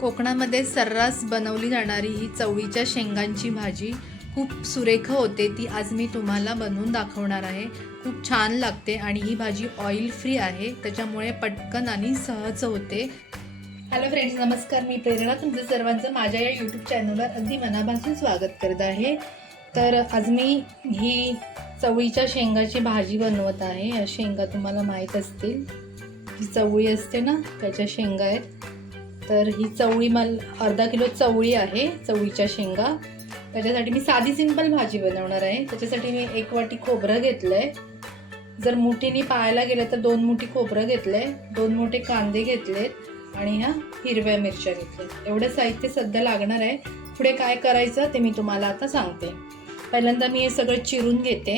कोकणामध्ये सर्रास बनवली जाणारी ही चवळीच्या शेंगांची भाजी खूप सुरेख होते ती आज मी तुम्हाला बनवून दाखवणार आहे. खूप छान लागते आणि ही भाजी ऑइल फ्री आहे त्याच्यामुळे पटकन आणि सहज होते. हॅलो फ्रेंड्स नमस्कार. मी प्रेरणा तुमचं सर्वांचं माझ्या या यूट्यूब चॅनलवर अगदी मनापासून स्वागत करत आहे. तर आज मी ही चवळीच्या शेंगाची भाजी बनवत आहे. या शेंगा तुम्हाला माहीत असतील. ही चवळी असते ना त्याच्या शेंगा आहेत. तर ही चवळी मला अर्धा किलो चवळी आहे चवळीच्या शेंगा. त्याच्यासाठी मी साधी सिंपल भाजी बनवणार आहे. त्याच्यासाठी मी एक वाटी खोबरं घेतलं आहे जर मुठीने पाहायला गेलं तर दोन मुठी खोबरं घेतलं आहे दोन मोठे कांदे घेतलेत आणि ह्या हिरव्या मिरच्या घेतल्या एवढं साहित्य सध्या लागणार आहे. पुढे काय करायचं ते मी तुम्हाला आता सांगते. पहिल्यांदा मी हे सगळं चिरून घेते.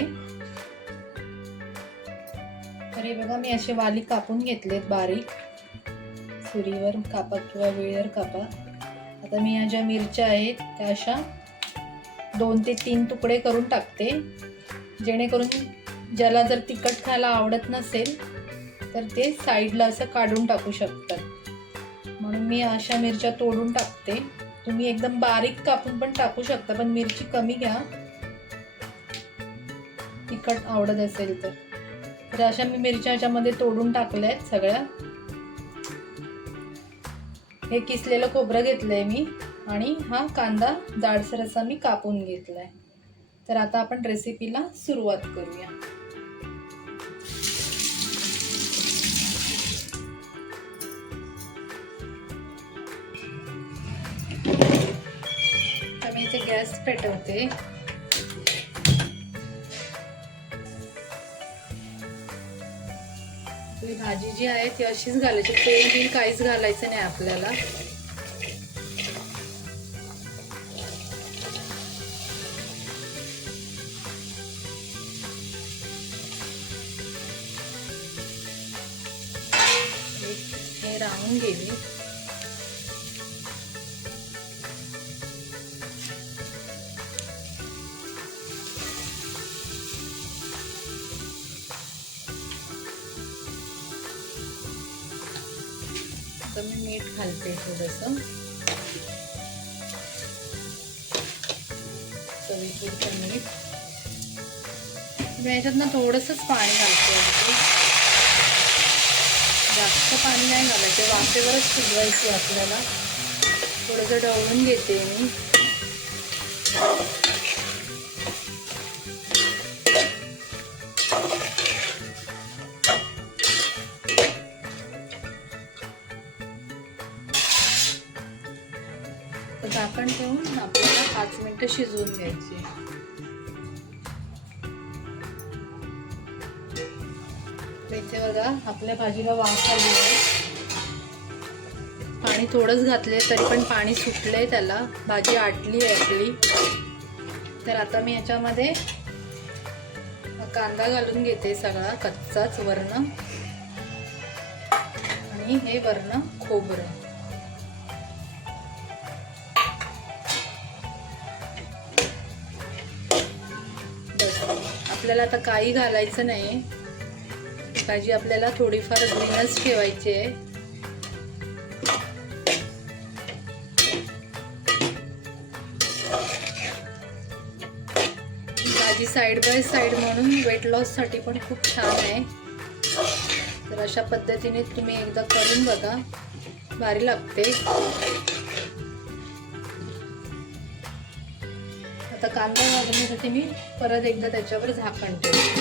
तर हे बघा मी असे वाली कापून घेतलेत बारीक. सुरीवर कापा किंवा वेळेवर कापा. आता मी ह्या ज्या मिरच्या आहेत त्या अशा दोन ते तीन तुकडे करून टाकते. जेणेकरून ज्याला जर तिखट खायला आवडत नसेल तर ते साईडला असं काढून टाकू शकतात. म्हणून मी अशा मिरच्या तोडून टाकते. तुम्ही एकदम बारीक कापून पण टाकू शकता पण मिरची कमी घ्या. तिखट आवडत असेल तर. तर अशा मी मिरच्या ह्याच्यामध्ये तोडून टाकल्या आहेत सगळ्या. हे किसलेलं खोबरं घेतलं आहे मी आणि हा कांदा जाडसर असा मी कापून घेतलाय. तर आता आपण रेसिपीला सुरुवात करूया. तर मी इथे गॅस पेटवते. ही भाजी जी आहे ती अशीच घालायची. तेल बिल काहीच घालायचं नाही आपल्याला. हे राहून गेली. मीठ घालते थोडंसं चवीपुरतं मीठ. म्हणजे याच्यात ना थोडंसंच पाणी घालते जास्त पाणी नाही घालायचं. वाफेवरच शिजवायची आपल्याला. थोडंसं ढवळून घेते मी. झाकण ठेवून आपल्याला पाच मिनिटं शिजवून घ्यायची. इथे बघा आपल्या भाजीला वाफ आली आहे. पाणी थोडंच घातले तरी पण पाणी सुटलंय त्याला. भाजी आटली आहे आपली. तर आता मी याच्यामध्ये कांदा घालून घेते सगळा कच्चाच वर्ण. आणि हे वर्ण खोबरं. आपल्याला आता काही घालायचं नाही. भाजी आपल्याला थोडीफार ग्रीनच ठेवायची आहे. भाजी साईड बाय साईड म्हणून वेट लॉससाठी पण खूप छान आहे. तर अशा पद्धतीने तुम्ही एकदा करून बघा. भारी लागते. आता कांदा भाजण्यासाठी मी परत एकदा त्याच्यावर झाकण ठेवते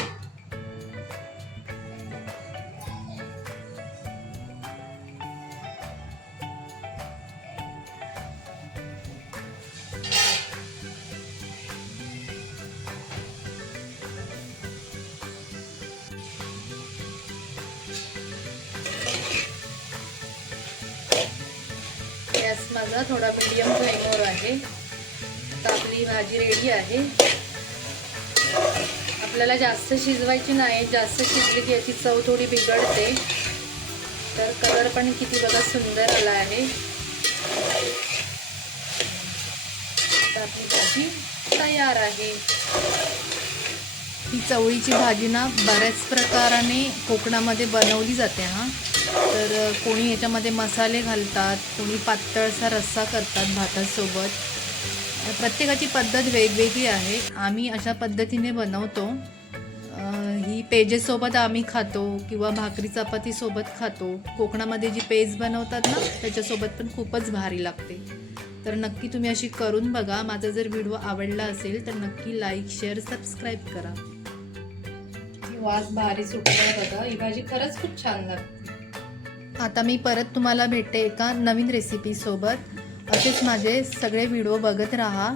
गॅस माझा थोडा मिडियम फ्लेमवर आहे. आता आपली भाजी रेडी आहे. आपल्याला जास्त शिजवायची नाही जास्त शिजली की याची चव थोडी बिघडते. तर कलर पण किती बघा सुंदर आला आहे. आता आपली भाजी तयार आहे. ही चवळीची भाजी ना बऱ्याच प्रकाराने कोकणामध्ये बनवली जाते हां. तर कोणी याच्यामध्ये मसाले घालतात कोणी पातळसा रस्सा करतात भातासोबत. प्रत्येकाची पद्धत वेगवेगळी आहे. आम्ही अशा पद्धतीने बनवतो. ही पेजेसोबत आम्ही खातो किंवा भाकरी चपातीसोबत खातो. कोकणामध्ये जी पेज बनवतात ना त्याच्यासोबत पण खूपच भारी लागते. तर नक्की तुम्ही अशी करून बघा. माझा जर व्हिडिओ आवडला असेल तर नक्की लाईक शेअर सबस्क्राईब करा. वास भारी सुटला बघा. ही भाजी खरंच खूप छान लागते. आता मी परत तुम्हाला भेटते एका नवीन रेसिपीसोबत असेच माझे सगळे व्हिडिओ बघत राहा.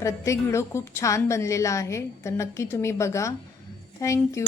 प्रत्येक व्हिडिओ खूप छान बनलेला आहे. तर नक्की तुम्ही बघा. थँक्यू